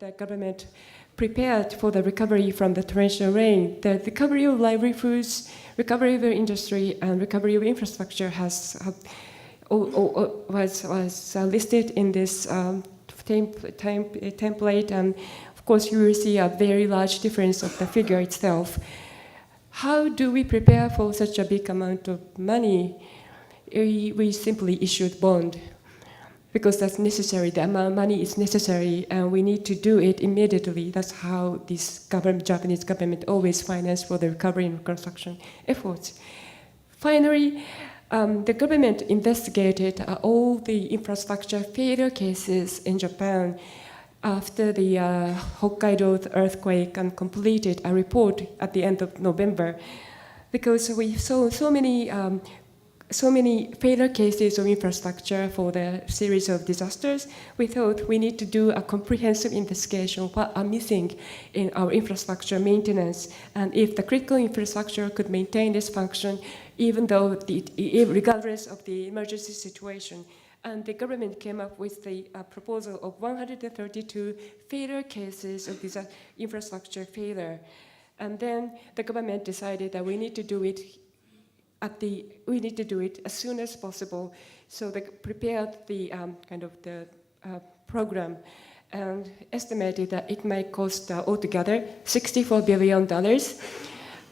the government prepared for the recovery from the torrential rain. The recovery of livelihoods, recovery of industry, and recovery of infrastructure was listed in this template, and of course you will see a very large difference of the figure itself. How do we prepare for such a big amount of money? We simply issued bond, because that's necessary. The amount of money is necessary, and we need to do it immediately. That's how this Japanese government always financed for the recovery and reconstruction efforts. Finally, the government investigated all the infrastructure failure cases in Japan after the Hokkaido earthquake, and completed a report at the end of November, because we saw so many failure cases of infrastructure for the series of disasters. We thought we need to do a comprehensive investigation of what are missing in our infrastructure maintenance, and if the critical infrastructure could maintain this function, even though regardless of the emergency situation. And the government came up with the proposal of 132 failure cases of this infrastructure failure. And then the government decided that we need to do it as soon as possible. So they prepared the program and estimated that it might cost altogether $64 billion.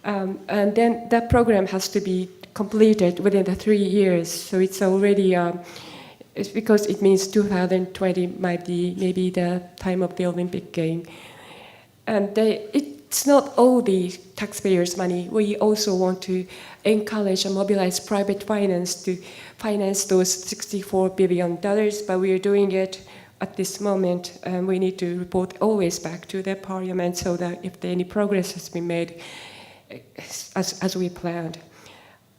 And then that program has to be completed within the 3 years. So it's already, it's because it means 2020 might be maybe the time of the Olympic game. And it's not all the taxpayers' money. We also want to encourage and mobilize private finance to finance those $64 billion, but we are doing it at this moment, and we need to report always back to the parliament so that if any progress has been made as we planned.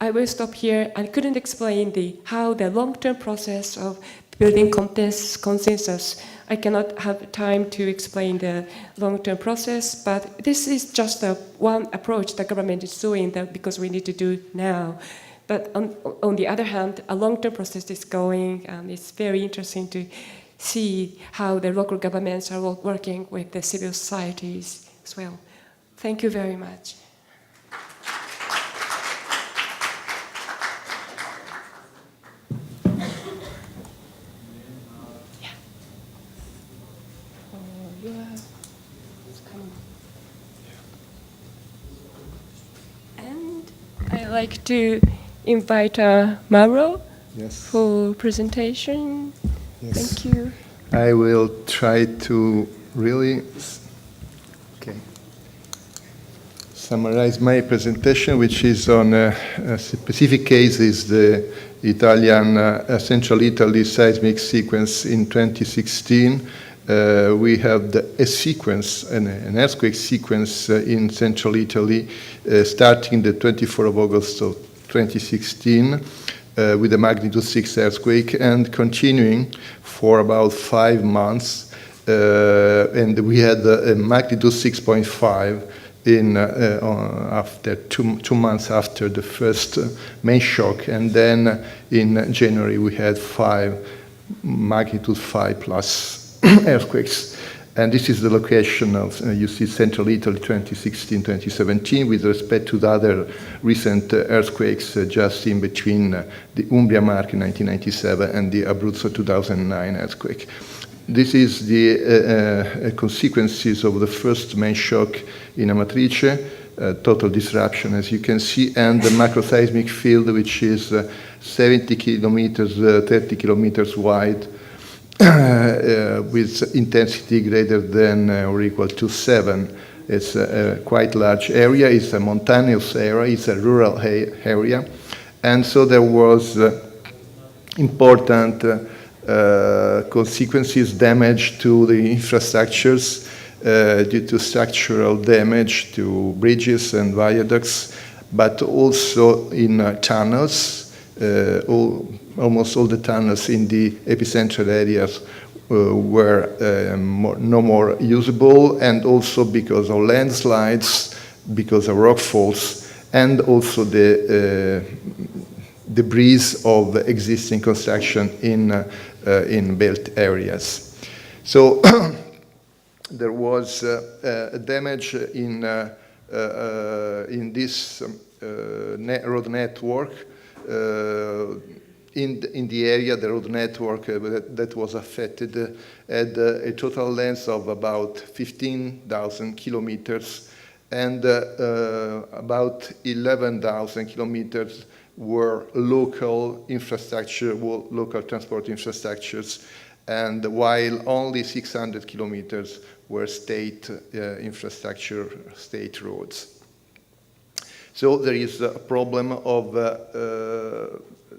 I will stop here. I couldn't explain how the long-term process of building consensus. I cannot have time to explain the long-term process, but this is just one approach the government is doing that because we need to do now. But on the other hand, a long-term process is going, and it's very interesting to see how the local governments are working with the civil societies as well. Thank you very much. I'd like to invite Mauro for presentation. Yes. Thank you. I will try to really summarize my presentation, which is on a specific case, is the Italian Central Italy seismic sequence in 2016. We have a sequence, an earthquake sequence in Central Italy, starting the 24th of August of 2016 with a magnitude 6 earthquake, and continuing for about 5 months. And we had a magnitude 6.5 after two months after the first main shock, and then in January we had 5 magnitude 5 plus earthquakes. And this is the location of, you see, Central Italy 2016-2017 with respect to the other recent earthquakes just in between the Umbria Marche in 1997 and the Abruzzo 2009 earthquake. This is the consequences of the first main shock in Amatrice, total disruption, as you can see, and the macroseismic field, which is 70 kilometers, 30 kilometers wide, with intensity greater than or equal to 7. It's a quite large area. It's a mountainous area. It's a rural area. And so there was important consequences, damage to the infrastructures due to structural damage to bridges and viaducts, but also in tunnels. Almost all the tunnels in the epicentral areas were no more usable, and also because of landslides, because of rockfalls, and also the debris of existing construction in built areas. So there was a damage in this road network. In the area, the road network that was affected had a total length of about 15,000 kilometers, and about 11,000 kilometers were local infrastructure, local transport infrastructures, and while only 600 kilometers were state infrastructure, state roads. So there is a problem of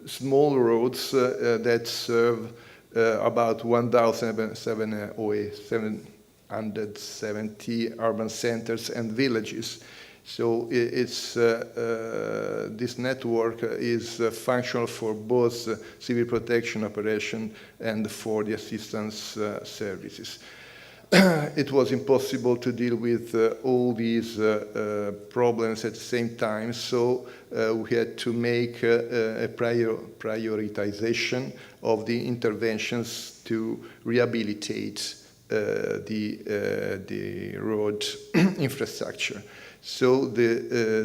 small roads that serve about 1,770 urban centers and villages. So this network is functional for both civil protection operation and for the assistance services. It was impossible to deal with all these problems at the same time, so we had to make a prioritization of the interventions to rehabilitate the road infrastructure. So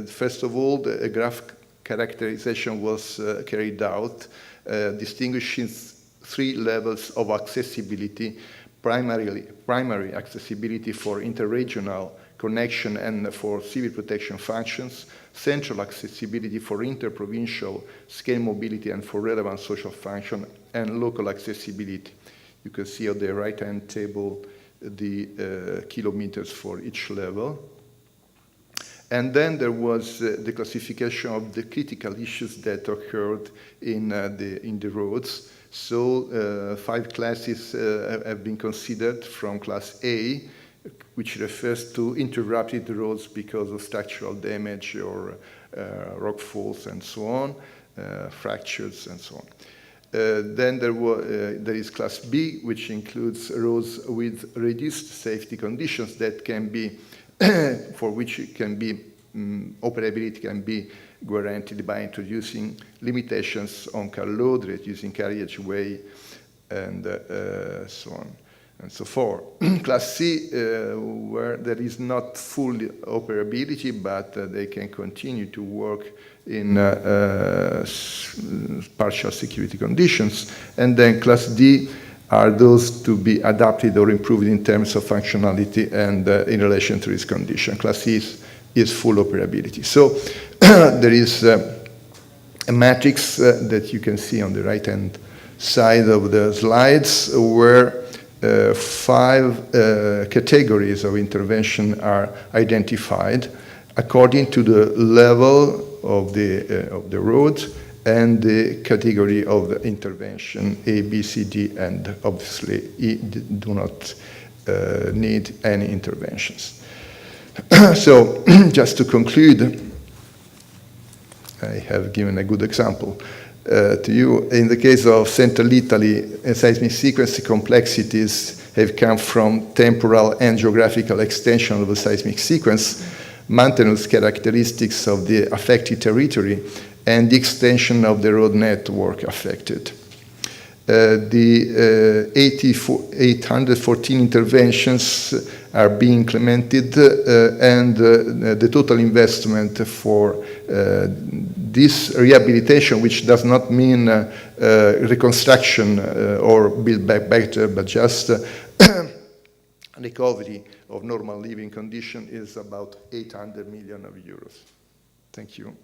first of all, the graph characterization was carried out, distinguishing three levels of accessibility: primary accessibility for interregional connection and for civil protection functions, central accessibility for interprovincial scale mobility and for relevant social function, and local accessibility. You can see on the right-hand table the kilometers for each level. And then there was the classification of the critical issues that occurred in the roads. So 5 classes have been considered, from class A, which refers to interrupted roads because of structural damage or rock falls and so on, fractures and so on. Then there is class B, which includes roads with reduced safety conditions that can be, for which it can be, operability can be guaranteed by introducing limitations on car load, reducing carriageway, and so on and so forth. Class C, where there is not full operability, but they can continue to work in partial security conditions. And then Class D are those to be adapted or improved in terms of functionality and in relation to risk condition. Class C is full operability. So there is a matrix that you can see on the right-hand side of the slides, where 5 categories of intervention are identified according to the level of the road and the category of the intervention, A, B, C, D, and obviously E do not need any interventions. So, just to conclude, I have given a good example to you. In the case of Central Italy, seismic sequence complexities have come from temporal and geographical extension of the seismic sequence, maintenance characteristics of the affected territory, and the extension of the road network affected. The 814 interventions are being implemented, and the total investment for this rehabilitation, which does not mean reconstruction or build back better, but just recovery of normal living condition, is about 800 million euros. Thank you.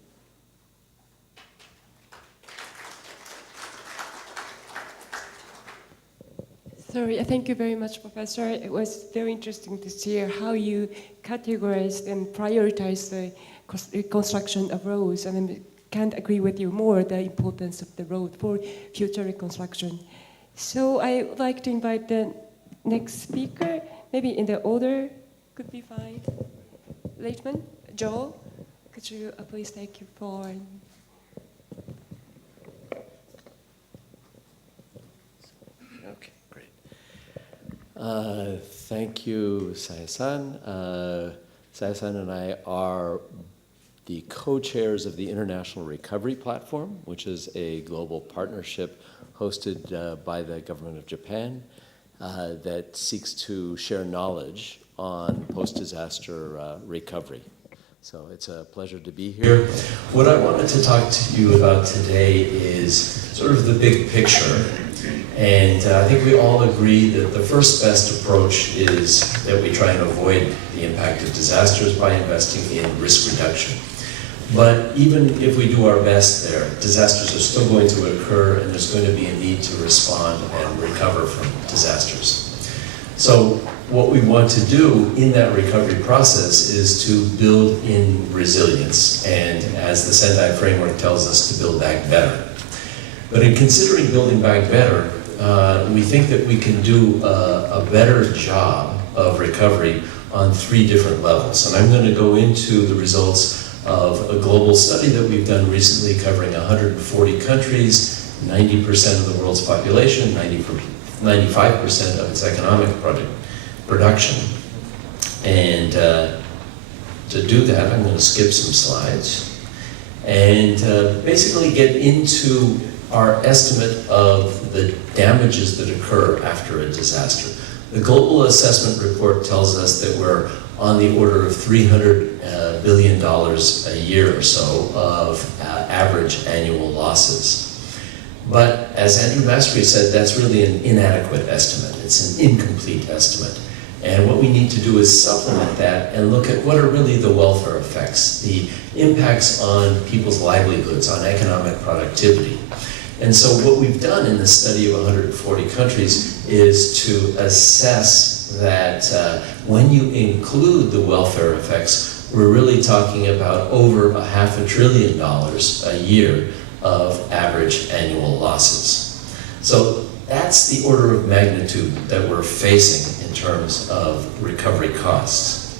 Sorry, thank you very much, Professor. It was very interesting to see how you categorize and prioritize the reconstruction of roads, and I can't agree with you more the importance of the road for future reconstruction. So I would like to invite the next speaker, maybe in the order could be fine. Leitmann, Joe, could you please take your floor? Okay, great. Thank you, Saya-san. Saya-san and I are the co-chairs of the International Recovery Platform, which is a global partnership hosted by the government of Japan that seeks to share knowledge on post-disaster recovery. So it's a pleasure to be here. What I wanted to talk to you about today is sort of the big picture. And I think we all agree that the first best approach is that we try and avoid the impact of disasters by investing in risk reduction. But even if we do our best there, disasters are still going to occur, and there's going to be a need to respond and recover from disasters. So what we want to do in that recovery process is to build in resilience, and as the Sendai framework tells us, to build back better. But in considering building back better, we think that we can do a better job of recovery on 3 different levels. And I'm going to go into the results of a global study that we've done recently covering 140 countries, 90% of the world's population, 95% of its economic production. And to do that, I'm going to skip some slides and basically get into our estimate of the damages that occur after a disaster. The Global Assessment Report tells us that we're on the order of $300 billion a year or so of average annual losses. But as Andrew Mastery said, that's really an inadequate estimate. It's an incomplete estimate. And what we need to do is supplement that and look at what are really the welfare effects, the impacts on people's livelihoods, on economic productivity. And so what we've done in the study of 140 countries is to assess that when you include the welfare effects, we're really talking about over $500 billion a year of average annual losses. So that's the order of magnitude that we're facing in terms of recovery costs.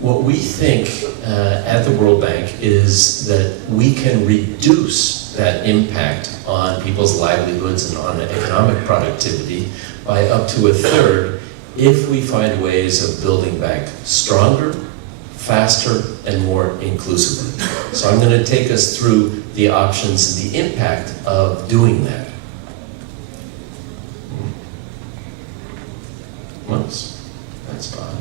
What we think at the World Bank is that we can reduce that impact on people's livelihoods and on economic productivity by up to 1/3 if we find ways of building back stronger, faster, and more inclusively. So I'm going to take us through the options and the impact of doing that. Whoops, that's odd.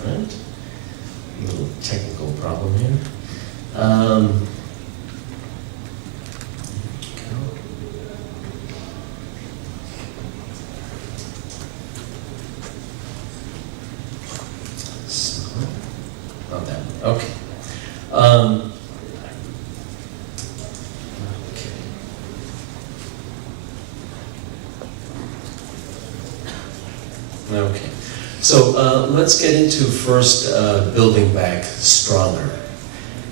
All right. A little technical problem here. Not that one. Okay. Okay. So let's get into first building back stronger.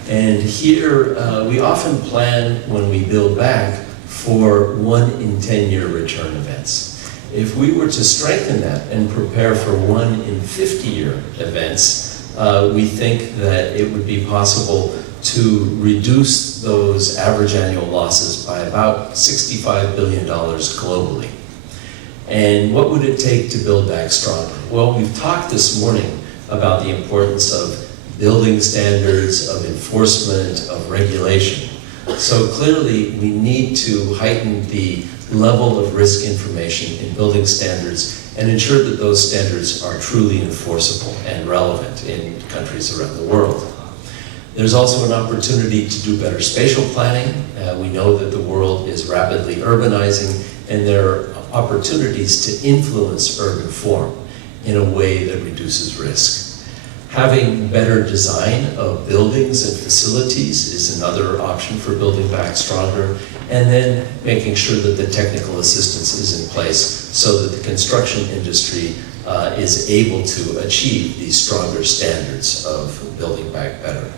And here we often plan when we build back for 1 in 10-year return events. If we were to strengthen that and prepare for 1 in 50-year events, we think that it would be possible to reduce those average annual losses by about $65 billion globally. And what would it take to build back stronger? Well, we've talked this morning about the importance of building standards, of enforcement, of regulation. So clearly, we need to heighten the level of risk information in building standards and ensure that those standards are truly enforceable and relevant in countries around the world. There's also an opportunity to do better spatial planning. We know that the world is rapidly urbanizing, and there are opportunities to influence urban form in a way that reduces risk. Having better design of buildings and facilities is another option for building back stronger, and then making sure that the technical assistance is in place so that the construction industry is able to achieve these stronger standards of building back better.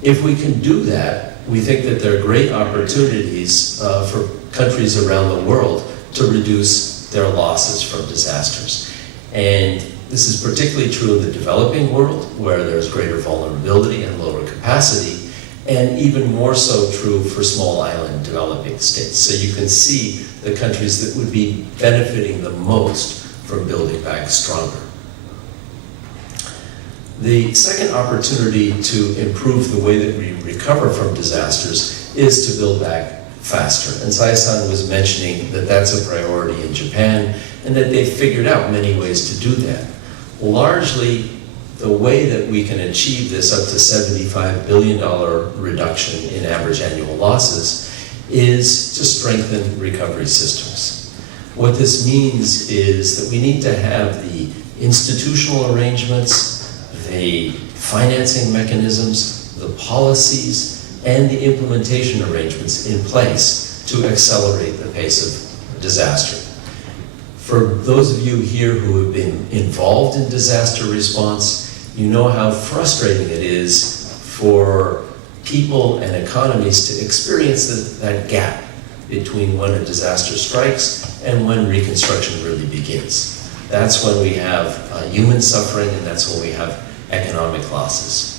If we can do that, we think that there are great opportunities for countries around the world to reduce their losses from disasters. And this is particularly true in the developing world, where there's greater vulnerability and lower capacity, and even more so true for small island developing states. So you can see the countries that would be benefiting the most from building back stronger. The second opportunity to improve the way that we recover from disasters is to build back faster. And Sai-san was mentioning that that's a priority in Japan and that they've figured out many ways to do that. Largely, the way that we can achieve this up to $75 billion reduction in average annual losses is to strengthen recovery systems. What this means is that we need to have the institutional arrangements, the financing mechanisms, the policies, and the implementation arrangements in place to accelerate the pace of disaster. For those of you here who have been involved in disaster response, you know how frustrating it is for people and economies to experience that gap between when a disaster strikes and when reconstruction really begins. That's when we have human suffering, and that's when we have economic losses.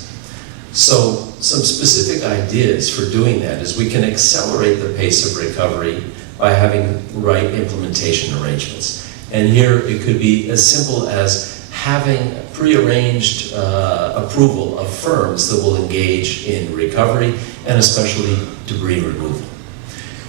So some specific ideas for doing that is we can accelerate the pace of recovery by having right implementation arrangements. And here it could be as simple as having prearranged approval of firms that will engage in recovery and especially debris removal.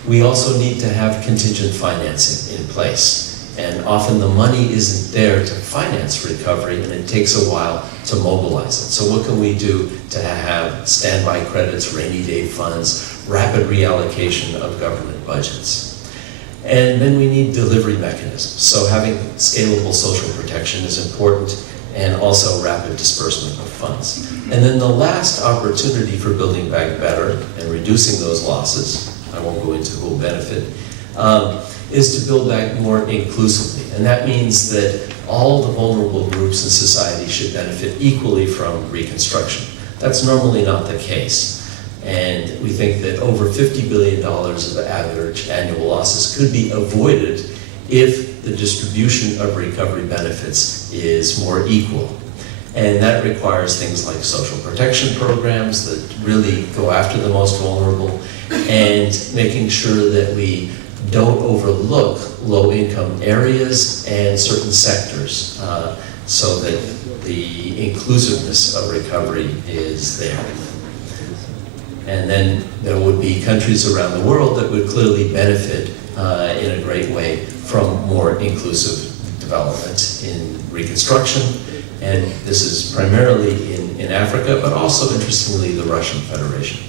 We also need to have contingent financing in place. And often the money isn't there to finance recovery, and it takes a while to mobilize it. So what can we do to have standby credits, rainy day funds, rapid reallocation of government budgets? And then we need delivery mechanisms. So having scalable social protection is important, and also rapid disbursement of funds. And then the last opportunity for building back better and reducing those losses, I won't go into who will benefit, is to build back more inclusively. And that means that all the vulnerable groups in society should benefit equally from reconstruction. That's normally not the case. And we think that over $50 billion of average annual losses could be avoided if the distribution of recovery benefits is more equal. And that requires things like social protection programs that really go after the most vulnerable, and making sure that we don't overlook low-income areas and certain sectors so that the inclusiveness of recovery is there. And then there would be countries around the world that would clearly benefit in a great way from more inclusive development in reconstruction. And this is primarily in Africa, but also, interestingly, the Russian Federation.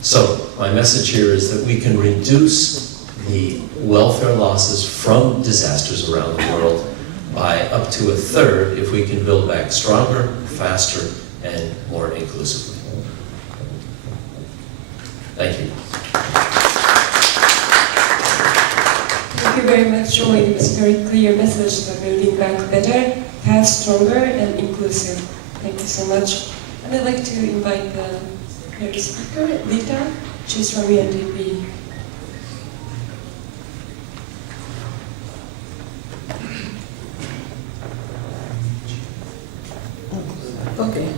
So my message here is that we can reduce the welfare losses from disasters around the world by up to a third if we can build back stronger, faster, and more inclusively. Thank you. Thank you very much, Joy. It was a very clear message of building back better, fast, stronger, and inclusive. Thank you so much. And I'd like to invite the next speaker, Rita. She's from UNDP. Okay.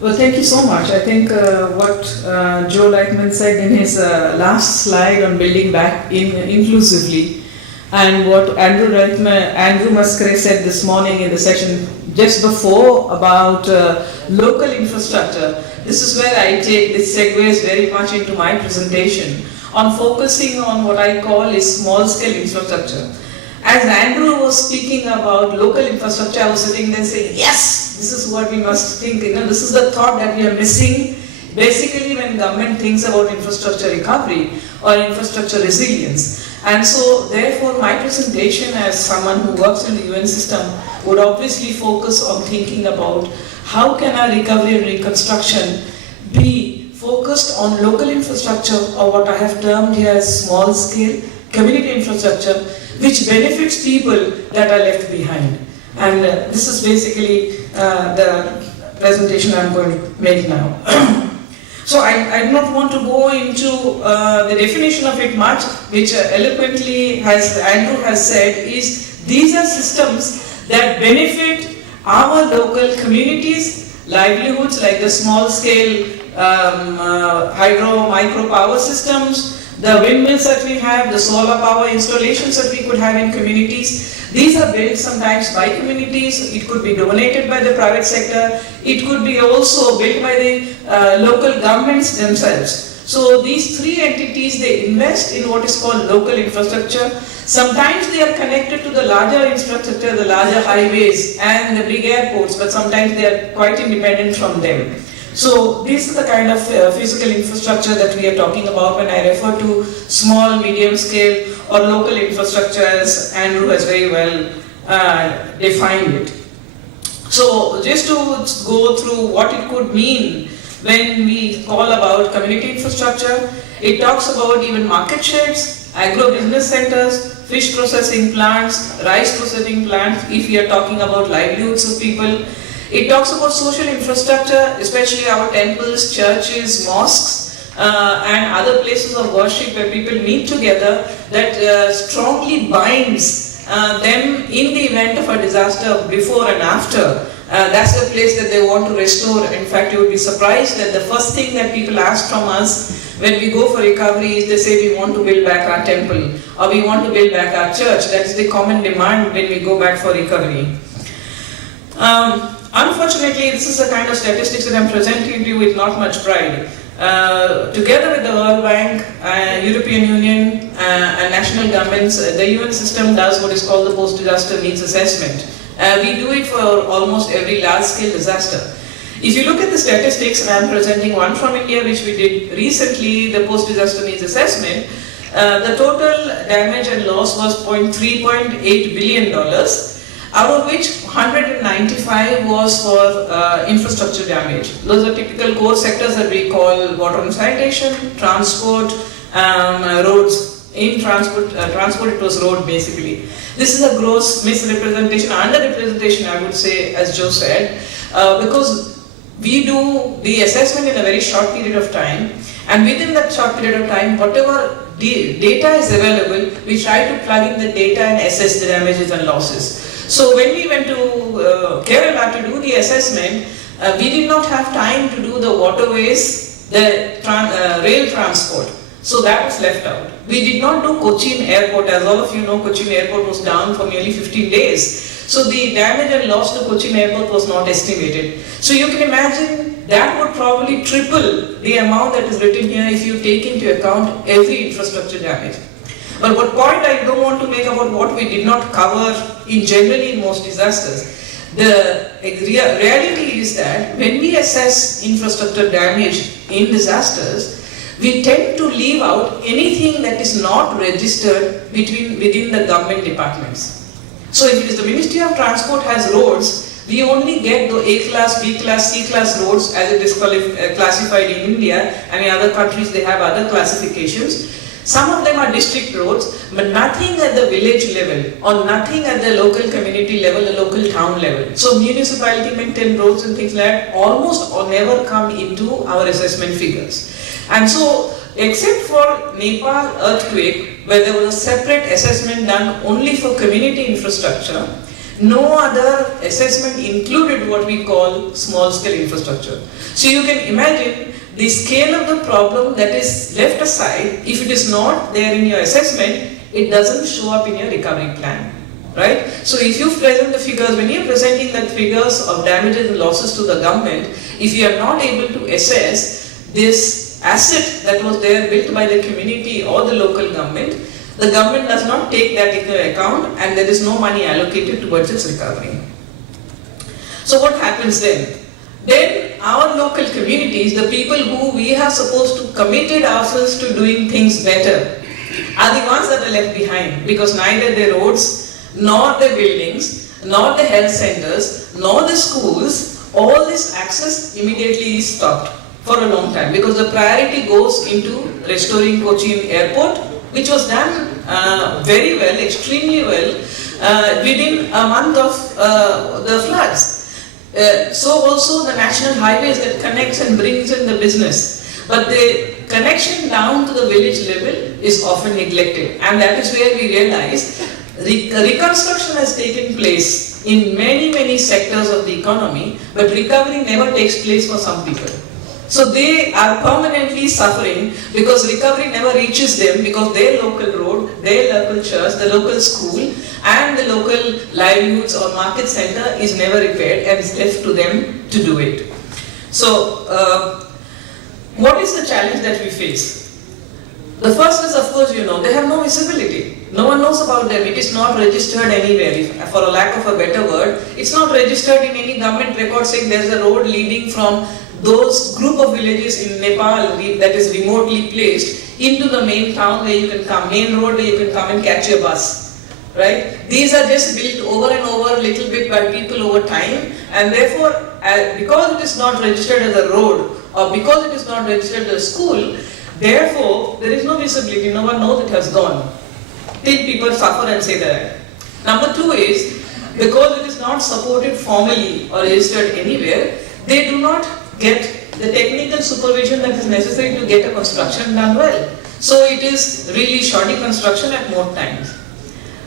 Well, thank you so much. I think what Joe Leitmann said in his last slide on building back inclusively, and what Andrew Musgrave said this morning in the session just before about local infrastructure. This is where I take, this segues very much into my presentation on focusing on what I call is small-scale infrastructure. As Andrew was speaking about local infrastructure, I was sitting there saying, yes, this is what we must think. This is the thought that we are missing. Basically, when government thinks about infrastructure recovery or infrastructure resilience. And so, therefore, my presentation as someone who works in the UN system would obviously focus on thinking about how can our recovery and reconstruction be focused on local infrastructure, or what I have termed here as small-scale community infrastructure, which benefits people that are left behind. And this is basically the presentation I'm going to make now. So I do not want to go into the definition of it much, which eloquently, as Andrew has said, is these are systems that benefit our local communities, livelihoods, like the small-scale micro power systems, the windmills that we have, the solar power installations that we could have in communities, These are built sometimes by communities, it could be donated by the private sector, it could be also built by the local governments themselves. So these three entities, they invest in what is called local infrastructure. Sometimes they are connected to the larger infrastructure, the larger highways and the big airports, but sometimes they are quite independent from them. So this is the kind of physical infrastructure that we are talking about when I refer to small, medium scale or local infrastructure, as Andrew has very well defined it. So just to go through what it could mean when we call about community infrastructure, it talks about even market sheds, agro-business centers, fish processing plants, rice processing plants, if we are talking about livelihoods of people. It talks about social infrastructure, especially our temples, churches, mosques, and other places of worship where people meet together, that strongly binds them in the event of a disaster before and after. That's the place that they want to restore. In fact, you would be surprised that the first thing that people ask from us when we go for recovery is they say we want to build back our temple or we want to build back our church. That's the common demand when we go back for recovery. Unfortunately, this is the kind of statistics that I'm presenting to you with not much pride. Together with the World Bank, European Union and national governments, the UN system does what is called the post-disaster needs assessment. We do it for almost every large-scale disaster. If you look at the statistics, and I'm presenting one from India which we did recently, the post-disaster needs assessment, the total damage and loss was $3.8 billion, out of which 195 was for infrastructure damage. Those are typical core sectors that we call water and sanitation, transport, roads. In transport it was road basically. This is a gross misrepresentation, underrepresentation I would say, as Joe said, because we do the assessment in a very short period of time, and within that short period of time, whatever data is available, we try to plug in the data and assess the damages and losses. So when we went to Kerala to do the assessment, we did not have time to do the waterways, the rail transport. So that was left out. We did not do Cochin Airport. As all of you know, Cochin Airport was down for nearly 15 days. So the damage and loss to Cochin Airport was not estimated. So you can imagine that would probably triple the amount that is written here if you take into account every infrastructure damage. But what point I don't want to make about what we did not cover generally in most disasters. The reality is that when we assess infrastructure damage in disasters, we tend to leave out anything that is not registered within the government departments. So if it is the Ministry of Transport has roads, we only get the A-class, B-class, C-class roads as it is classified in India, and in other countries they have other classifications. Some of them are district roads, but nothing at the village level or nothing at the local community level, the local town level. So municipality maintained roads and things like that almost or never come into our assessment figures. And so, except for Nepal earthquake, where there was a separate assessment done only for community infrastructure, no other assessment included what we call small-scale infrastructure. So you can imagine the scale of the problem that is left aside. If it is not there in your assessment, it doesn't show up in your recovery plan, right? So if you present the figures, when you are presenting the figures of damages and losses to the government, if you are not able to assess this asset that was there built by the community or the local government, the government does not take that into account and there is no money allocated towards its recovery. So what happens then? Then our local communities, the people who we are supposed to committed ourselves to doing things better, are the ones that are left behind, because neither the roads, nor the buildings, nor the health centers, nor the schools, all this access immediately is stopped for a long time, because the priority goes into restoring Cochin Airport, which was done very well, extremely well, within a month of the floods. So also the national highways that connects and brings in the business. But the connection down to the village level is often neglected, and that is where we realize reconstruction has taken place in many sectors of the economy, but recovery never takes place for some people. So they are permanently suffering because recovery never reaches them because their local road, their local church, the local school and the local livelihoods or market center is never repaired and is left to them to do it. So what is the challenge that we face? The first is, of course, they have no visibility. No one knows about them. It is not registered anywhere. For a lack of a better word, it's not registered in any government record saying there's a road leading from those group of villages in Nepal that is remotely placed into the main town where you can come, main road where you can come and catch your bus. Right? These are just built over and over little bit by people over time, and therefore because it is not registered as a road or because it is not registered as a school, therefore there is no visibility, no one knows it has gone. Till people suffer and say that. Number two is, because it is not supported formally or registered anywhere, they do not get the technical supervision that is necessary to get a construction done well. So it is really shoddy construction at more times.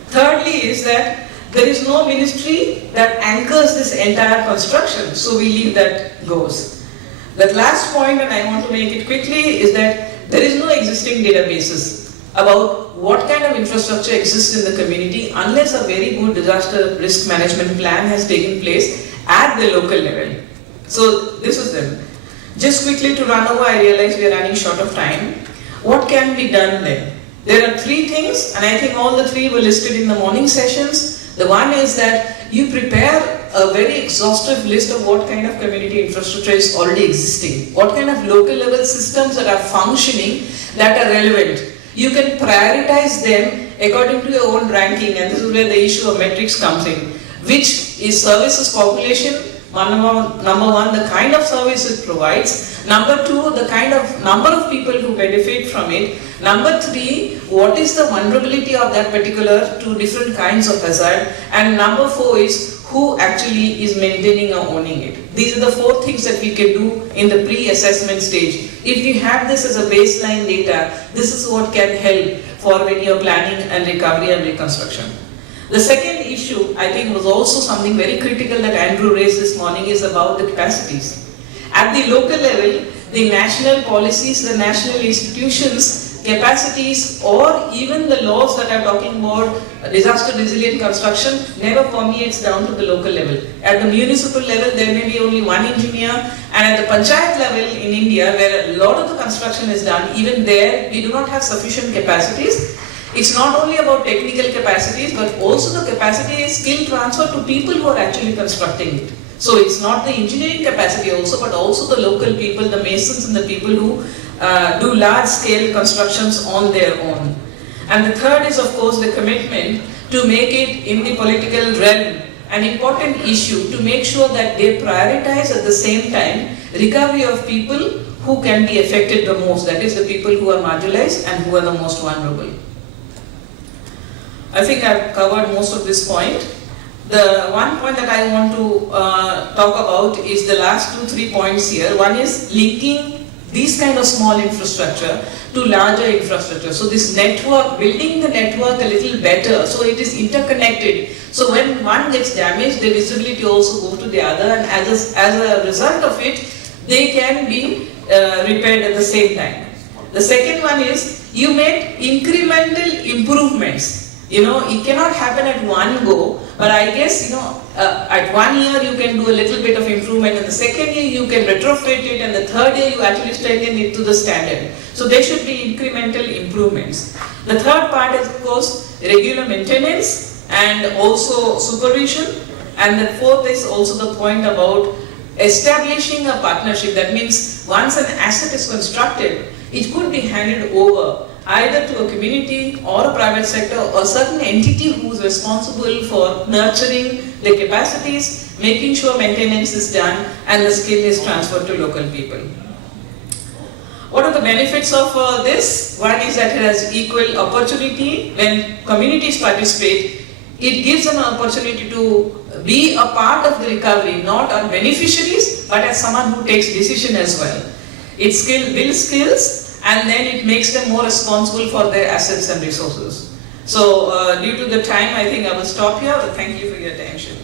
Thirdly is that there is no ministry that anchors this entire construction, so we leave that goes. The last point, and I want to make it quickly, is that there is no existing databases about what kind of infrastructure exists in the community unless a very good disaster risk management plan has taken place at the local level. So this is them. Just quickly to run over, I realize we are running short of time. What can be done then? There are three things, and I think all the three were listed in the morning sessions. The one is that you prepare a very exhaustive list of what kind of community infrastructure is already existing, what kind of local level systems that are functioning that are relevant. You can prioritize them according to your own ranking, and this is where the issue of metrics comes in. Which is services population, number one, the kind of service it provides, number two, the kind of number of people who benefit from it, number three, what is the vulnerability of that particular to different kinds of hazard, and number four is who actually is maintaining or owning it. These are the four things that we can do in the pre-assessment stage. If we have this as a baseline data, this is what can help for when you're planning and recovery and reconstruction. The second issue, I think, was also something very critical that Andrew raised this morning, is about the capacities. At the local level, the national policies, the national institutions, capacities, or even the laws that are talking about disaster resilient construction never permeates down to the local level. At the municipal level, there may be only one engineer, and at the panchayat level in India, where a lot of the construction is done, even there we do not have sufficient capacities. It's not only about technical capacities, but also the capacity is skill transfer to people who are actually constructing it. So it's not the engineering capacity also, but also the local people, the masons and the people who do large scale constructions on their own. And the third is, of course, the commitment to make it in the political realm an important issue, to make sure that they prioritize at the same time recovery of people who can be affected the most, that is the people who are marginalized and who are the most vulnerable. I think I've covered most of this point. The one point that I want to talk about is the last 2-3 points here. One is linking these kind of small infrastructure to larger infrastructure. So this network, building the network a little better so it is interconnected. So when one gets damaged, the visibility also goes to the other, and as a result of it, they can be repaired at the same time. The second one is you make incremental improvements. It cannot happen at one go, but I guess, at 1 year you can do a little bit of improvement, and the second year you can retrofit it, and the third year you actually strengthen it to the standard. So there should be incremental improvements. The third part is, of course, regular maintenance and also supervision. And the fourth is also the point about establishing a partnership. That means once an asset is constructed, it could be handed over either to a community or a private sector or a certain entity who is responsible for nurturing the capacities, making sure maintenance is done and the skill is transferred to local people. What are the benefits of this? One is that it has equal opportunity. When communities participate, it gives them an opportunity to be a part of the recovery, not as beneficiaries, but as someone who takes decision as well. It builds skills, and then it makes them more responsible for their assets and resources. So due to the time, I think I will stop here. Thank you for your attention.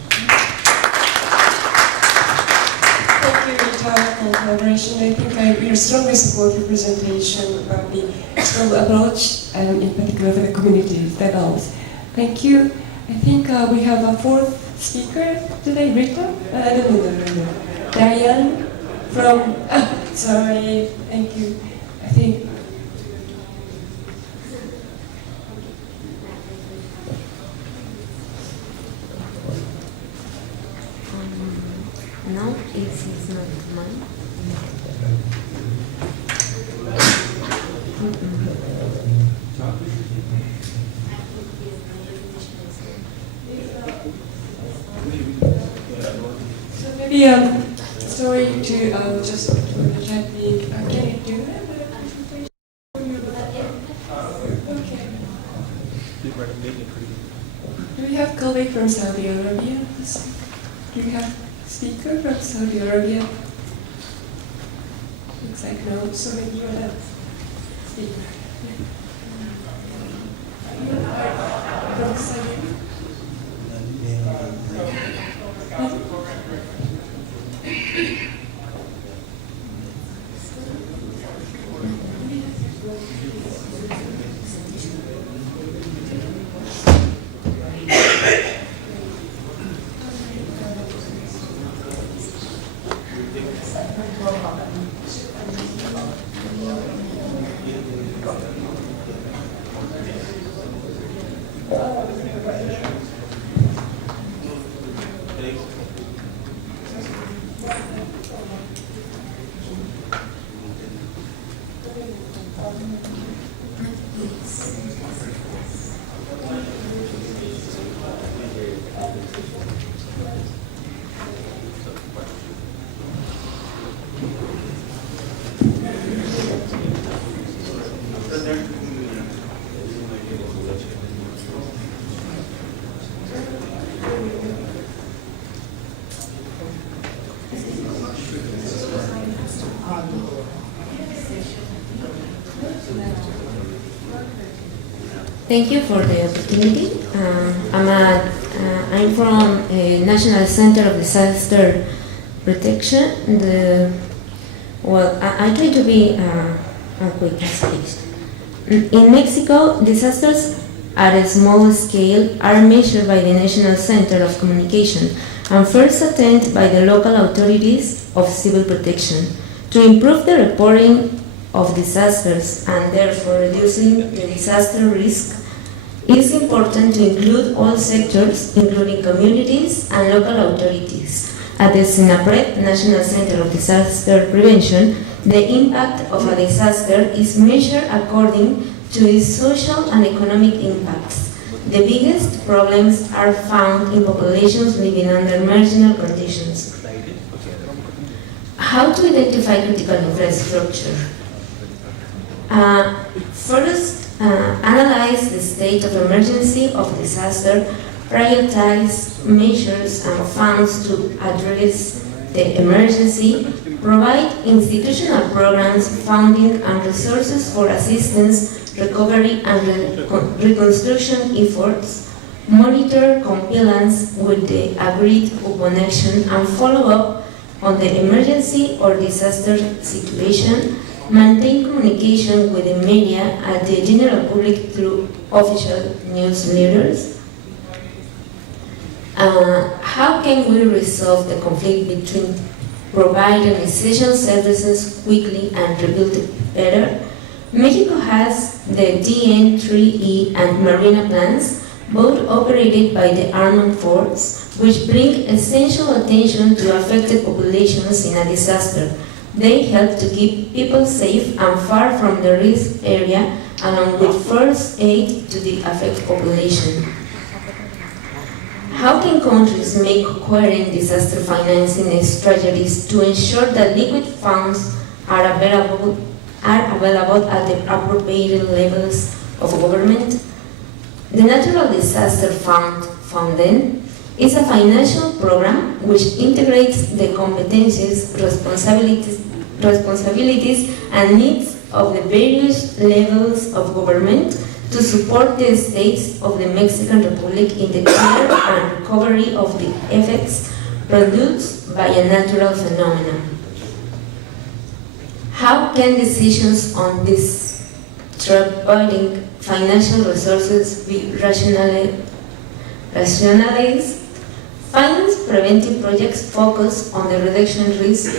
Thank you, Rita. for collaboration. I think I will strongly support your presentation about the strong approach, and in particular for the community levels. Thank you. I think we have a fourth speaker today, Rita? No. Diane from, sorry, thank you. I think. No, it's not mine. So maybe, sorry to just chatting. Can you do that? Okay. Do we have colleague from Saudi Arabia? Do we have speaker from Saudi Arabia? Looks like no, so maybe you want to speak. From Saudi Arabia? Thank you for the opportunity. I'm from National Center of Disaster Protection. I try to be quick as please. In Mexico, disasters at a small scale are measured by the National Center of Communication and first attended by the local authorities of civil protection. To improve the reporting of disasters and therefore reducing the disaster risk, it is important to include all sectors, including communities and local authorities. At the SINAPRED, National Center of Disaster Prevention, the impact of a disaster is measured according to its social and economic impacts. The biggest problems are found in populations living under marginal conditions. How to identify critical infrastructure? First, analyze the state of emergency of disaster, prioritize measures and funds to address the emergency, provide institutional programs, funding and resources for assistance, recovery and reconstruction efforts, monitor compliance with the agreed upon action and follow up on the emergency or disaster situation, maintain communication with the media and the general public through official newsletters. How can we resolve the conflict between providing essential services quickly and rebuild it better? Mexico has the DN3E and Marina plans, both operated by the armed force, which bring essential attention to affected populations in a disaster. They help to keep people safe and far from the risk area, along with first aid to the affected population. How can countries make coherent disaster financing strategies to ensure that liquid funds are available at the appropriate levels of government? The Natural Disaster Fund, funding, is a financial program which integrates the competencies, responsibilities and needs of the various levels of government to support the states of the Mexican Republic in the care and recovery of the effects produced by a natural phenomenon. How can decisions on this troubling financial resources be rationalized? Finance preventive projects focus on the reduction risk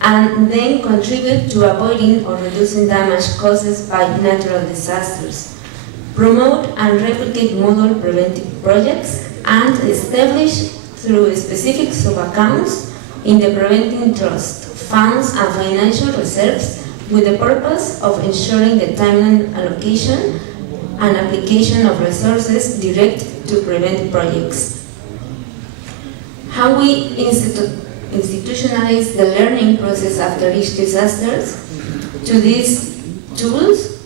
and then contribute to avoiding or reducing damage caused by natural disasters. Promote and replicate model preventive projects and establish through specific sub-accounts in the preventing trust, funds and financial reserves with the purpose of ensuring the timely allocation and application of resources direct to prevent projects. How we institutionalize the learning process after each disaster. To these tools,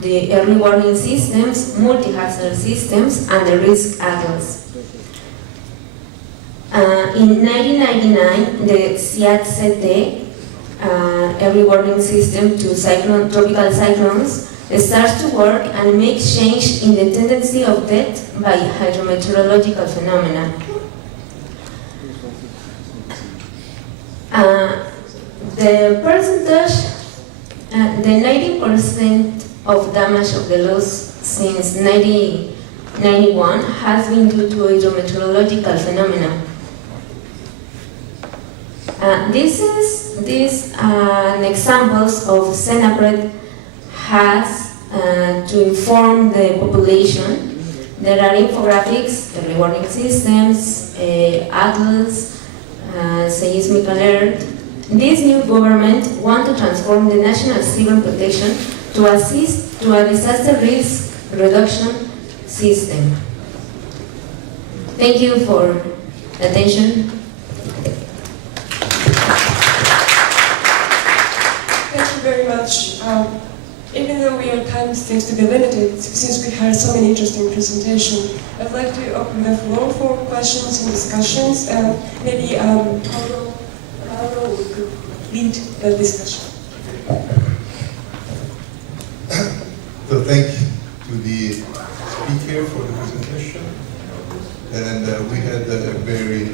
the early warning systems, multi-hazard systems, and the risk atlas. In 1999, the SIAT-CT, early warning system to tropical cyclones, starts to work and makes change in the tendency of death by hydrometeorological phenomena. The percentage, the 90% of damage of the loss since 1991 has been due to hydrometeorological phenomena. This is an examples of SENAPRED has to inform the population. There are infographics, early warning systems, atlas, seismic alert. This new government wants to transform the national civil protection to assist to a disaster risk reduction system. Thank you for attention. Thank you very much. Even though our time seems to be limited, since we had so many interesting presentations, I'd like to open the floor for questions and discussions. Maybe Mauro would lead the discussion. So thank to the speaker for the presentation. And we had a very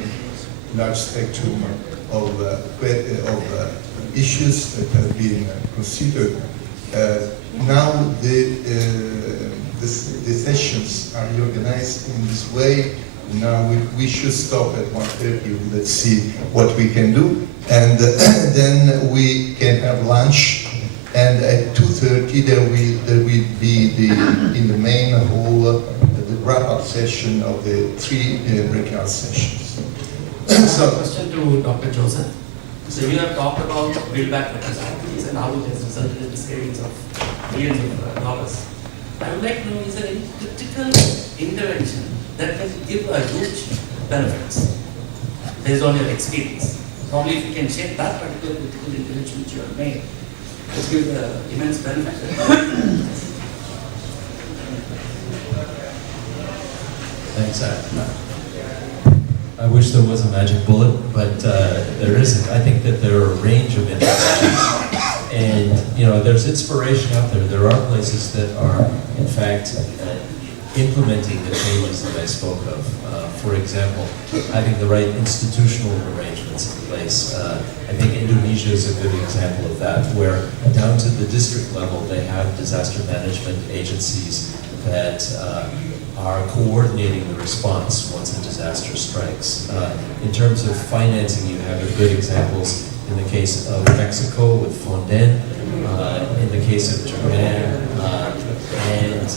large spectrum of issues that have been considered. Now the sessions are organized in this way. Now we should stop at 1:30. Let's see what we can do, and then we can have lunch. And at 2:30 there will be in the main hall the wrap-up session of the three breakout sessions. So, question to Dr. Josef. So you have talked about build-back capacities and how it has resulted in savings of millions of dollars. I would like to know, is there any critical intervention that can give a huge benefits based on your experience? Probably if you can share that particular critical intervention which you have made, let's give immense benefit. Thanks, I wish there was a magic bullet, but there isn't. I think that there are a range of interventions, and there's inspiration out there. There are places that are, in fact, implementing the changes that I spoke of. For example, having the right institutional arrangements in place. I think Indonesia is a good example of that, where down to the district level, they have disaster management agencies that are coordinating the response once a disaster strikes. In terms of financing, you have good examples in the case of Mexico with Fonden, in the case of Japan, and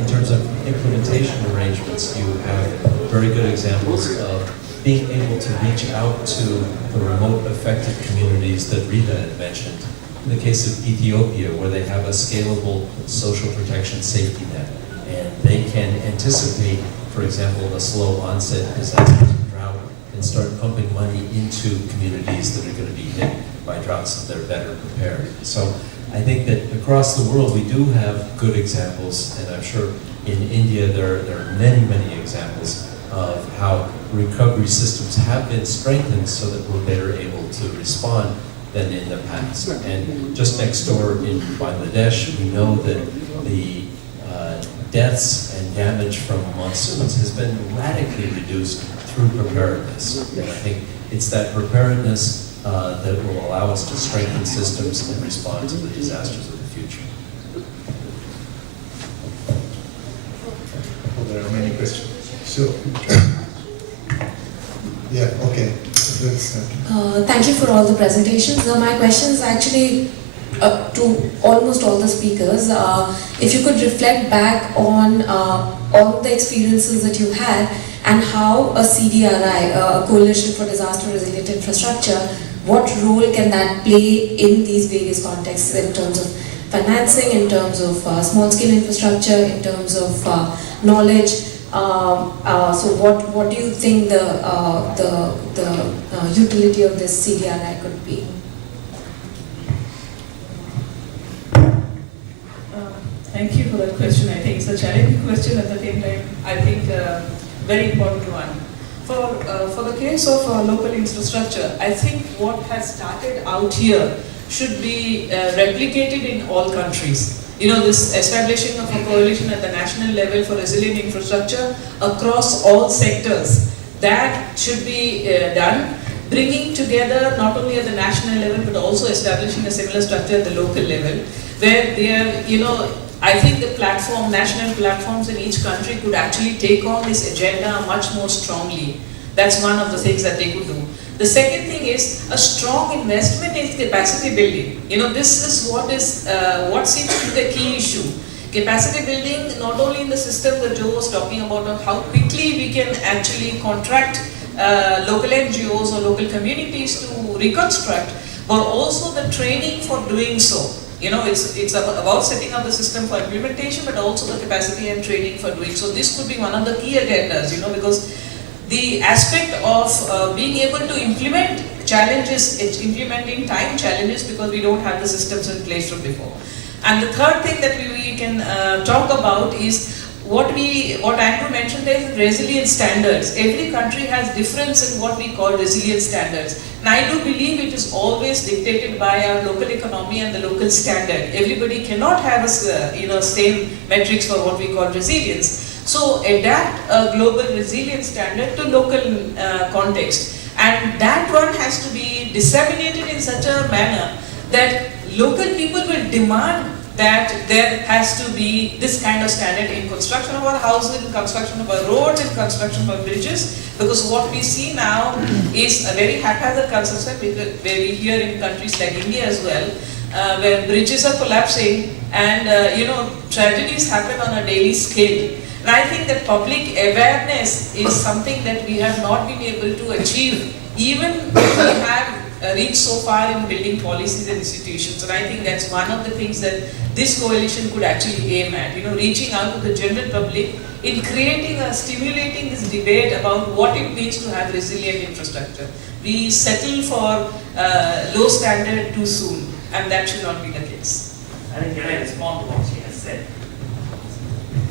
in terms of implementation arrangements, you have very good examples of being able to reach out to the remote affected communities that Rita had mentioned. In the case of Ethiopia, where they have a scalable social protection safety net, and they can anticipate, for example, a slow onset disasters and drought, and start pumping money into communities that are going to be hit by droughts so they're better prepared. So I think that across the world we do have good examples, and I'm sure in India there are many, many examples of how recovery systems have been strengthened so that we're better able to respond than in the past. And just next door in Bangladesh, we know that the deaths and damage from monsoons has been radically reduced through preparedness. And I think it's that preparedness that will allow us to strengthen systems and respond to the disasters of the future. Well, there are many questions. So, yeah, okay. Thank you for all the presentations. My question is actually to almost all the speakers. If you could reflect back on all the experiences that you had and how a CDRI, a Coalition for Disaster Resilient Infrastructure, what role can that play in these various contexts in terms of financing, in terms of small-scale infrastructure, in terms of knowledge? So what do you think the utility of this CDRI could be? Thank you for that question. I think it's a challenging question, at the same time, I think very important one. For the case of local infrastructure, I think what has started out here should be replicated in all countries. You know, this establishing of a coalition at the national level for resilient infrastructure across all sectors, that should be done, bringing together not only at the national level but also establishing a similar structure at the local level, where they are, you know, I think the national platforms in each country could actually take on this agenda much more strongly. That's one of the things that they could do. The second thing is a strong investment in capacity building. You know, this is what seems to be the key issue. Capacity building, not only in the system that Joe was talking about, of how quickly we can actually contract local NGOs or local communities to reconstruct, but also the training for doing so. You know, it's about setting up the system for implementation, but also the capacity and training for doing so. This could be one of the key agendas, you know, because the aspect of being able to implement challenges, implementing time challenges, because we don't have the systems in place from before. And the third thing that we can talk about is what Andrew mentioned is resilience standards. Every country has difference in what we call resilience standards. And I do believe it is always dictated by our local economy and the local standard. Everybody cannot have a same metrics for what we call resilience. So adapt a global resilience standard to local context. And that one has to be disseminated in such a manner that local people will demand that there has to be this kind of standard in construction of our houses, in construction of our roads, in construction of our bridges, because what we see now is a very haphazard construction, where we hear in countries like India as well, where bridges are collapsing and tragedies happen on a daily scale. And I think that public awareness is something that we have not been able to achieve, even if we have reached so far in building policies and institutions. And I think that's one of the things that this coalition could actually aim at, reaching out to the general public in stimulating this debate about what it means to have resilient infrastructure. We settle for low standard too soon, and that should not be the case. I think can I respond to what she has said?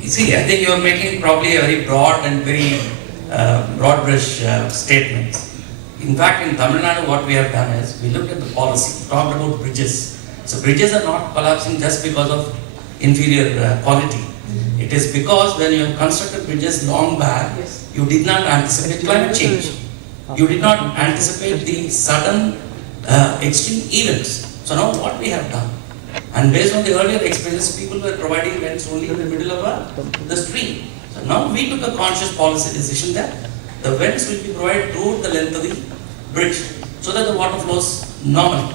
You see, I think you are making probably a very broad and very broad brush statements. In fact, in Tamil Nadu, what we have done is we looked at the policy, talked about bridges. So bridges are not collapsing just because of inferior quality. It is because when you have constructed bridges long back, you did not anticipate climate change. You did not anticipate the sudden extreme events. So now what we have done, and based on the earlier experience, people were providing vents only in the middle of the stream. So now we took a conscious policy decision that the vents will be provided throughout the length of the bridge so that the water flows normally,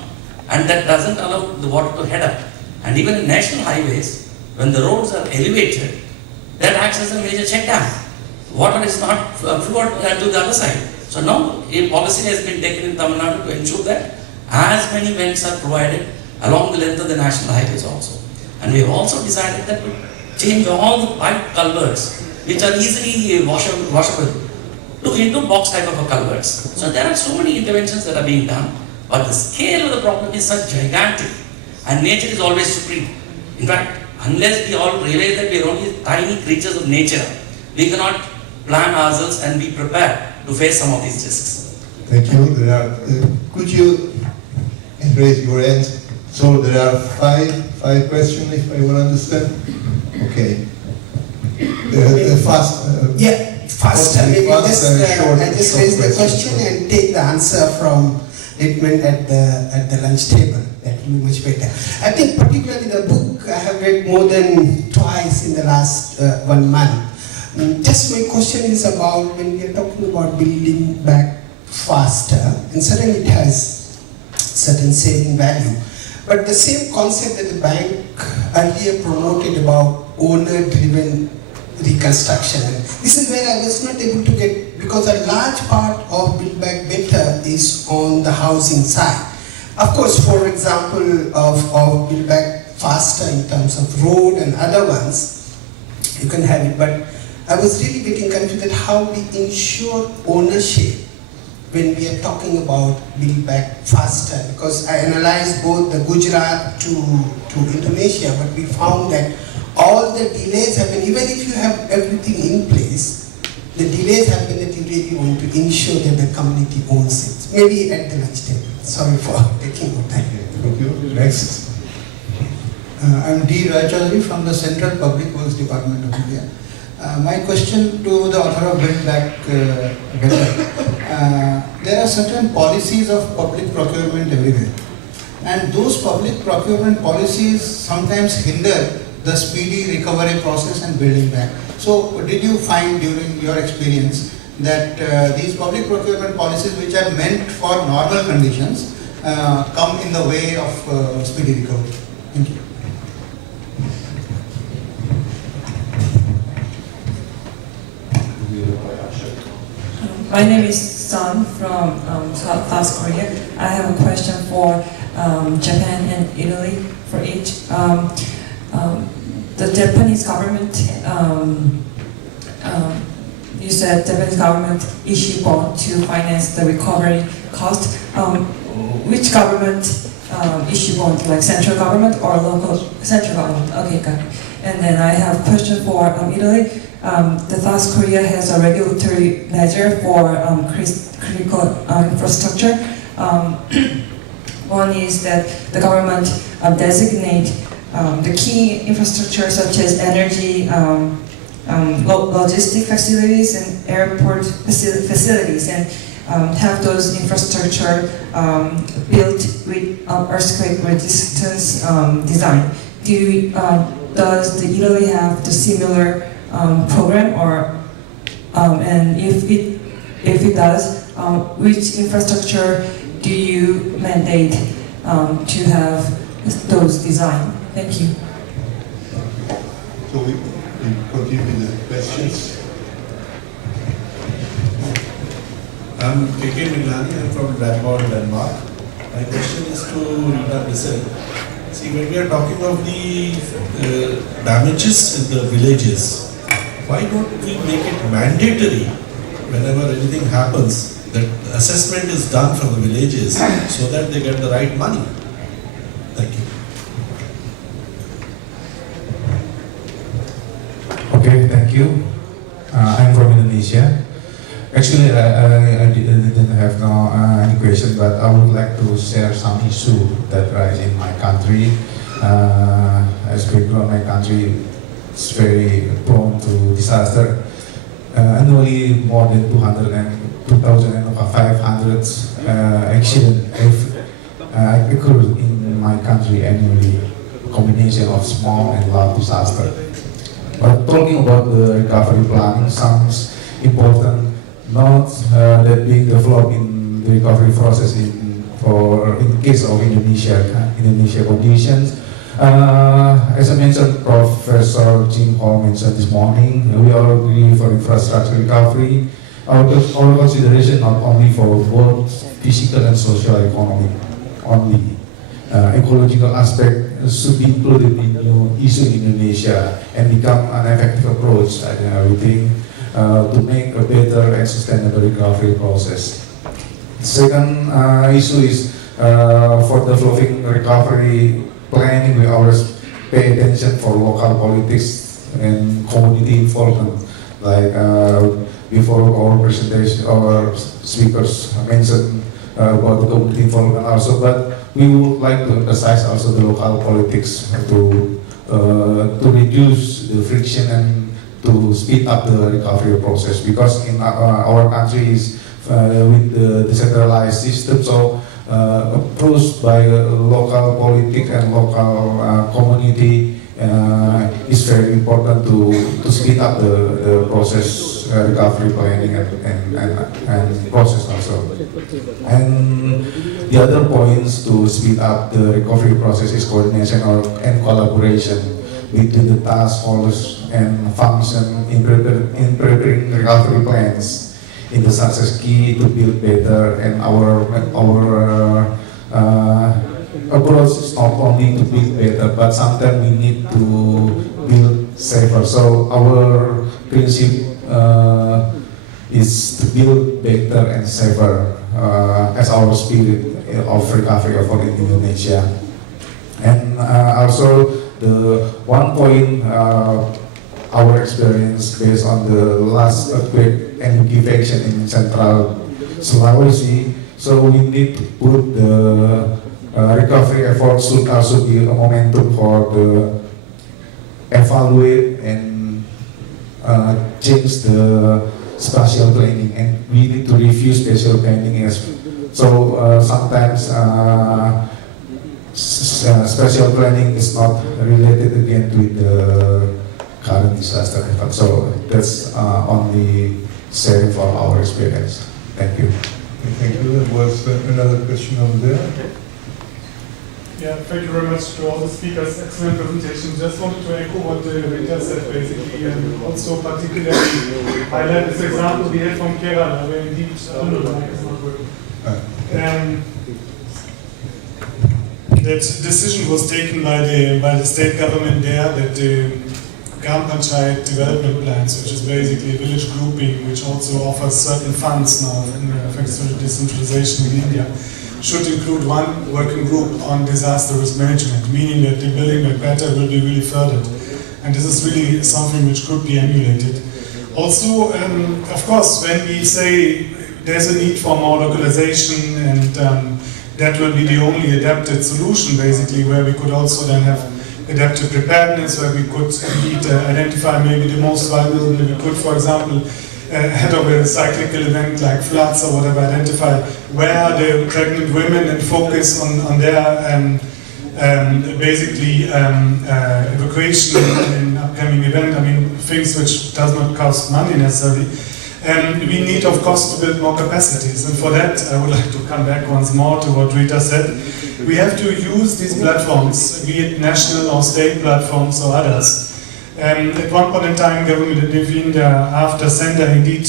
and that doesn't allow the water to head up. And even in national highways, when the roads are elevated, that acts as a major check dam. Water is not flowed to the other side. So now a policy has been taken in Tamil Nadu to ensure that as many vents are provided along the length of the national highways also. And we have also decided that we change all the pipe culverts, which are easily washable, into box type of a culverts. So there are so many interventions that are being done, but the scale of the problem is such gigantic, and nature is always supreme. In fact, unless we all realize that we are only tiny creatures of nature, we cannot plan ourselves and be prepared to face some of these risks. Thank you. Could you raise your hand? So there are five questions, if I will understand. Okay. First, maybe just raise the question and take the answer from Leitmann at the lunch table. That will be much better. I think particularly the book I have read more than twice in the last 1 month. Just my question is about when we are talking about building back faster, and certainly it has certain saving value. But the same concept that the bank earlier promoted about owner-driven reconstruction. This is where I was not able to get, because a large part of Build Back Better is on the housing side. Of course, for example, of Build Back Faster in terms of road and other ones, you can have it. But I was really getting confused at how we ensure ownership when we are talking about Build Back Faster, because I analyzed both the Gujarat to Indonesia, but we found that all the delays happen, even if you have everything in place, the delays happen that you really want to ensure that the community owns it. Maybe at the lunch table. Sorry for taking more time. Thank you. Next. I'm D. Rajali from the Central Public Works Department of India. My question to the author of Build Back Better. There are certain policies of public procurement everywhere, and those public procurement policies sometimes hinder the speedy recovery process and building back. So did you find during your experience that these public procurement policies, which are meant for normal conditions, come in the way of speedy recovery? Thank you. My name is Sun from South Korea. I have a question for Japan and Italy for each. The Japanese government, you said Japanese government issued bond to finance the recovery cost. Which government issued bond, like central government or local central government? Okay, got it. And then I have a question for Italy. The South Korea has a regulatory measure for critical infrastructure. One is that the government designate the key infrastructure such as energy, logistic facilities and airport facilities, and have those infrastructure built with earthquake resistance design. Does the Italy have the similar program, or and if it does, which infrastructure do you mandate to have those designed? Thank you. So we continue with the questions. I'm K.K. Miglani, I'm from Denmark. My question is to Rita Missal. See, when we are talking of the damages in the villages, why don't we make it mandatory whenever anything happens that assessment is done for the villages so that they get the right money? Thank you. Okay, thank you. I'm from Indonesia. Actually, I didn't have any question, but I would like to share some issue that rise in my country. As we grow, my country is very prone to disaster. Annually, more than 2,500 accidents occur in my country annually. Combination of small and large disaster. But talking about the recovery planning, sounds important. Not that being developed in the recovery process in case of Indonesia conditions. As I mentioned, Professor Jim Hall mentioned this morning, we all agree for infrastructure recovery. Our consideration not only for both physical and social economy only. Ecological aspect should be included in new issue in Indonesia and become an effective approach, we think, to make a better and sustainable recovery process. Second issue is for developing recovery planning, we always pay attention for local politics and community involvement. Like before our presentation, our speakers mentioned about the community involvement also, but we would like to emphasize also the local politics to reduce the friction and to speed up the recovery process, because in our country is with the decentralized system, so approached by local politics and local community is very important to speed up the process, recovery planning and process also. And the other points to speed up the recovery process is coordination and collaboration between the task force and function in preparing recovery plans. In the success key to build better, and our approach is not only to build better, but sometimes we need to build safer. So our principle is to build better and safer as our spirit of recovery effort in Indonesia. And also the one point our experience based on the last earthquake and evacuation in Central Sulawesi, so we need to put the recovery effort should also be a momentum for the evaluate and change the spatial planning, and we need to review spatial planning as so sometimes spatial planning is not related again with the current disaster effort. So that's only sharing from our experience. Thank you. Thank you. There was another question over there. Yeah, thank you very much to all the speakers. Excellent presentation. Just wanted to echo what Rita said basically, and also particularly highlight this example we had from Kerala, where indeed mic is not working. That decision was taken by the state government there that the Gram Panchayat development plans, which is basically a village grouping, which also offers certain funds now thanks to the decentralization in India, should include one working group on disaster risk management, meaning that the building back better will be really furthered. And this is really something which could be emulated. Also, of course, when we say there's a need for more localization, and that will be the only adapted solution, basically, where we could also then have adaptive preparedness, where we could indeed identify maybe the most vulnerable. We could, for example, ahead of a cyclical event like floods or whatever, identify where are the pregnant women and focus on their basically evacuation in upcoming event. I mean, things which does not cost money necessarily. And we need, of course, to build more capacities. And for that, I would like to come back once more to what Rita said. We have to use these platforms, be it national or state platforms or others. At one point in time, government in India, after Sender, indeed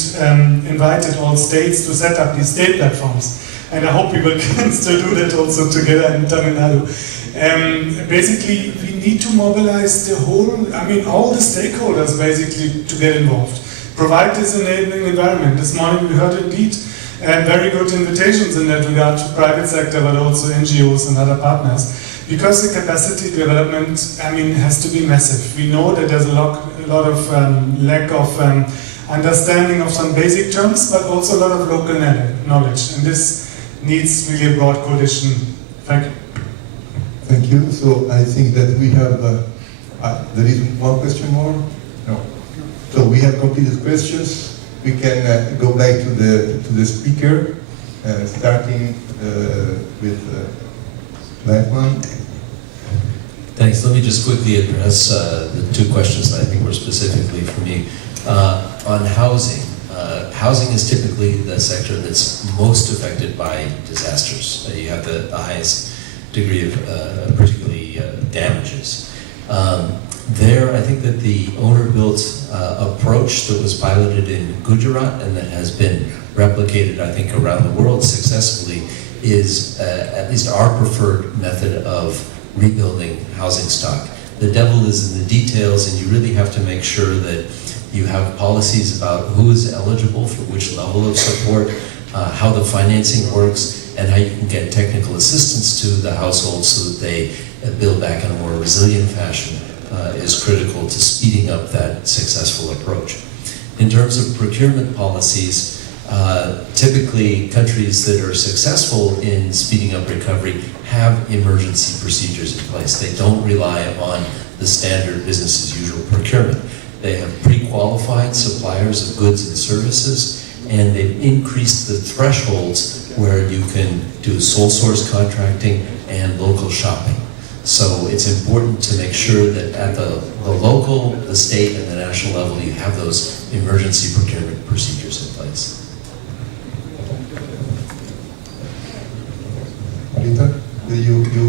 invited all states to set up these state platforms. And I hope we will still do that also together in Tamil Nadu. Basically, we need to mobilize the whole, all the stakeholders basically to get involved. Provide this enabling environment. This morning we heard indeed very good invitations in that regard to private sector, but also NGOs and other partners. Because the capacity development, has to be massive. We know that there's a lot of lack of understanding of some basic terms, but also a lot of local knowledge. And this needs really a broad coalition. Thank you. Thank you. So I think that we have, there is one question more? No. So we have completed questions. We can go back to the speaker, starting with Leitmann. Thanks. Let me just quickly address the two questions that I think were specifically for me. On housing. Housing is typically the sector that's most affected by disasters. You have the highest degree of particularly damages. There, I think that the owner-built approach that was piloted in Gujarat and that has been replicated, I think, around the world successfully is at least our preferred method of rebuilding housing stock. The devil is in the details, and you really have to make sure that you have policies about who is eligible for which level of support, how the financing works, and how you can get technical assistance to the households so that they build back in a more resilient fashion is critical to speeding up that successful approach. In terms of procurement policies, typically countries that are successful in speeding up recovery have emergency procedures in place. They don't rely on the standard business as usual procurement. They have pre-qualified suppliers of goods and services, and they've increased the thresholds where you can do sole source contracting and local shopping. So it's important to make sure that at the local, the state, and the national level, you have those emergency procurement procedures in place. Rita,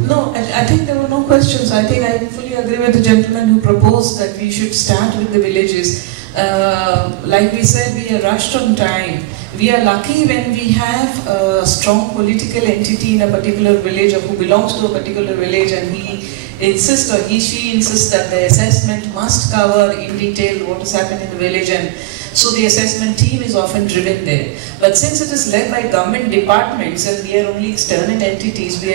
No, I think there were no questions. I think I fully agree with the gentleman who proposed that we should start with the villages. Like we said, we are rushed on time. We are lucky when we have a strong political entity in a particular village or who belongs to a particular village, and he insists or she insists that the assessment must cover in detail what has happened in the village, and so the assessment team is often driven there. But since it is led by government departments and we are only external entities, we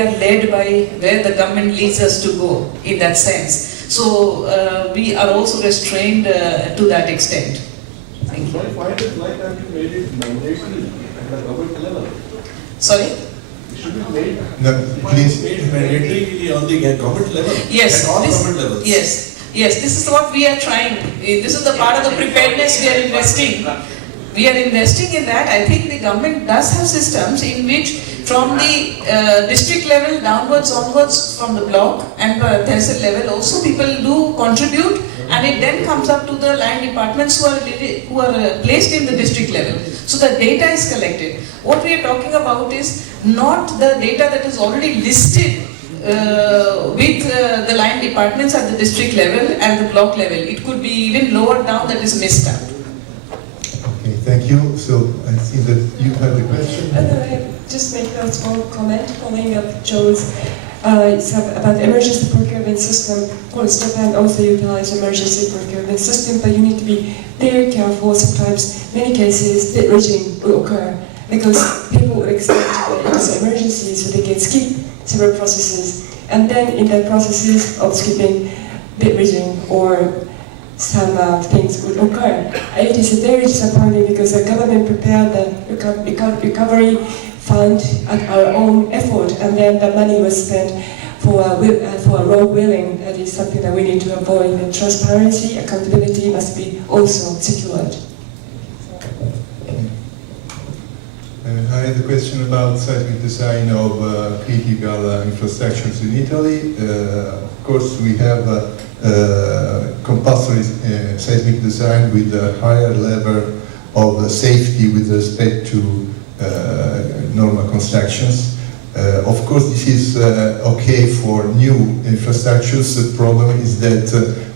are led by where the government leads us to go in that sense. So we are also restrained to that extent. Thank you. Why does Leitmann made it mandatory at the government level? Sorry? It should be made, please. made mandatory on the government level. Yes. At all government levels. Yes. Yes, this is what we are trying. This is the part of the preparedness we are investing. We are investing in that. I think the government does have systems in which from the district level downwards, onwards, from the block and tehsil level also people do contribute, and it then comes up to the land departments who are placed in the district level. So the data is collected. What we are talking about is not the data that is already listed with the line departments at the district level and the block level. It could be even lower down, that is missed out. Okay, thank you. So I see that you have the question. I just make a small comment following up Joe's. It's about the emergency procurement system. Of course, Japan also utilizes emergency procurement system, but you need to be very careful. Sometimes, many cases, bid rigging will occur because people would expect it was an emergency, so they can skip several processes, and then in the processes of skipping bid rigging or some things would occur. It is very disappointing because the government prepared the recovery fund at our own effort, and then the money was spent for road wheeling. That is something that we need to avoid. And transparency, accountability must be also secured. I had a question about seismic design of critical infrastructures in Italy. Of course, we have compulsory seismic design with a higher level of safety with respect to normal constructions. Of course, this is okay for new infrastructures. The problem is that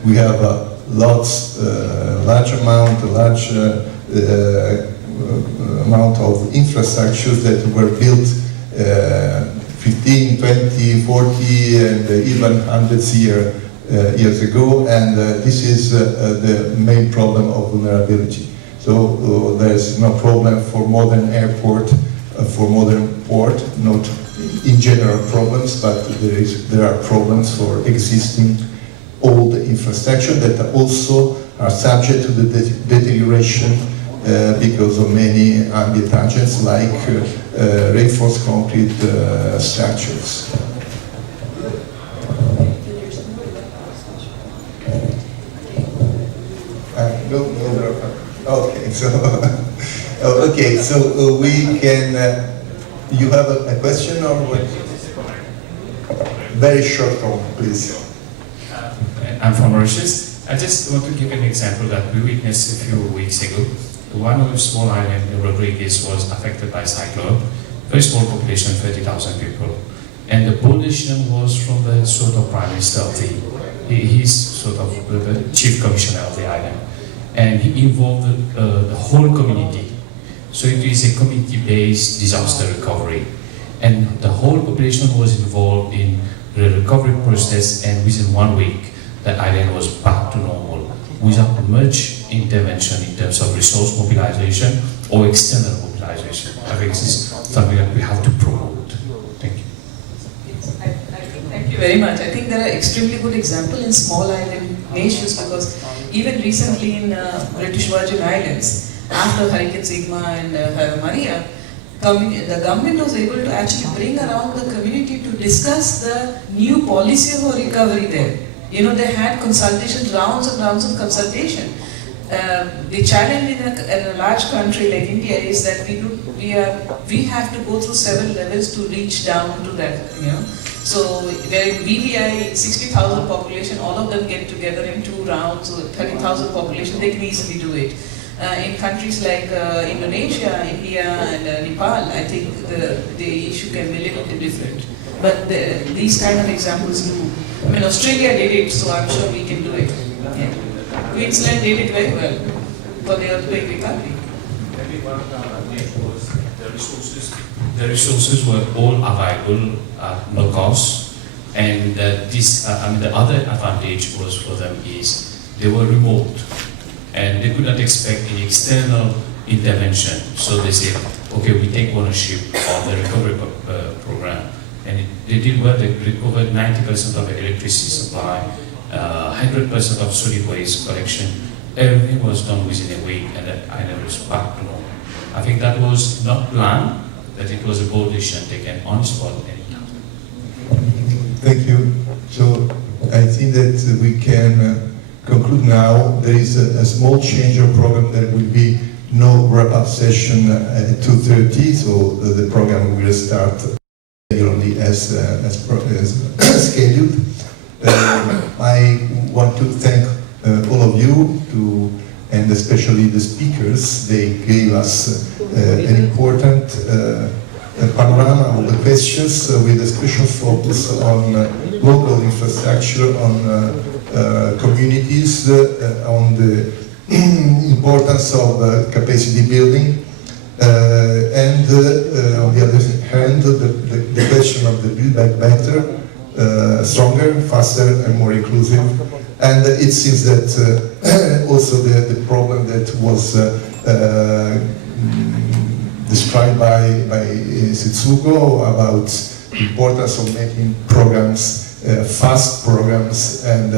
we have large amount of infrastructures that were built 15, 20, 40, and even hundreds years ago, and this is the main problem of vulnerability. So there's no problem for modern airport, for modern port, not in general problems, but there are problems for existing old infrastructure that also are subject to the deterioration because of many ambient agents like reinforced concrete structures. Okay, so we can. You have a question or what? Very short one, please. I'm from Mauritius. I just want to give an example that we witnessed a few weeks ago. One of the small island in Rodriguez was affected by cyclone. Very small population, 30,000 people. And the politician was from the sort of prime minister of he's sort of the chief commissioner of the island. And he involved the whole community. So it is a community-based disaster recovery. And the whole population was involved in the recovery process, and within 1 week, the island was back to normal, without much intervention in terms of resource mobilization or external mobilization. I think this is something that we have to promote. Thank you. Thank you very much. I think there are extremely good examples in small island nations, because even recently in British Virgin Islands, after Hurricane Sigma and Maria, the government was able to actually bring around the community to discuss the new policy for recovery there. You know, they had consultations, rounds and rounds of consultation. The challenge in a large country like India is that we have to go through several levels to reach down to that, you know. So where in BVI, 60,000 population, all of them get together in 2 rounds, so 30,000 population, they can easily do it. In countries like Indonesia, India and Nepal, I think the issue can be a little bit different. But these kind of examples do. I mean, Australia did it, so I'm sure we can do it. Yeah. Queensland did it very well for the earthquake recovery. Maybe one of the was the resources were all available at no cost, and the other advantage was for them is they were remote, and they could not expect any external intervention. So they said, okay, we take ownership of the recovery program, and they did well. They recovered 90% of the electricity supply, 100% of solid waste collection. Everything was done within a week, and I never was back to normal. I think that was not planned, that it was a bold decision taken on the spot anytime. Thank you. So I think that we can conclude now. There is a small change of program. There will be no wrap-up session at 2:30, so the program will start regularly as scheduled. I want to thank all of you, and especially the speakers. They gave us an important panorama of the questions with a special focus on local infrastructure, on communities, on the importance of capacity building, and on the other hand, the question of the build back better, stronger, faster, and more inclusive. And it seems that also the problem that was described by Setsuko about the importance of making programs, fast programs, and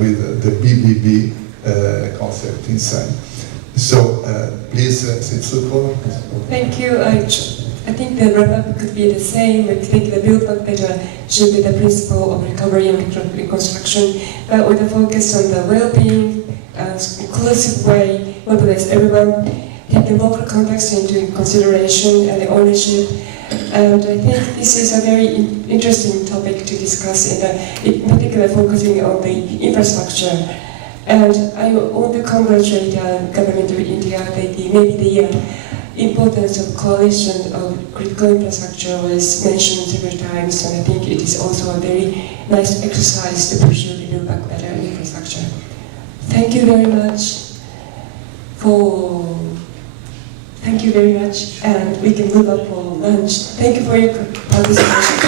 with the BBB concept inside. So please, Setsuko. Thank you. I think the wrap-up could be the same. I think the build back better should be the principle of recovery and reconstruction, but with a focus on the well-being, inclusive way, mobilize everyone, take the local context into consideration and the ownership. And I think this is a very interesting topic to discuss, in particular focusing on the infrastructure. And I want to congratulate the government of India that maybe the importance of coalition of critical infrastructure was mentioned several times, and I think it is also a very nice exercise to pursue the build back better infrastructure. Thank you very much and we can move up for lunch. Thank you for your participation.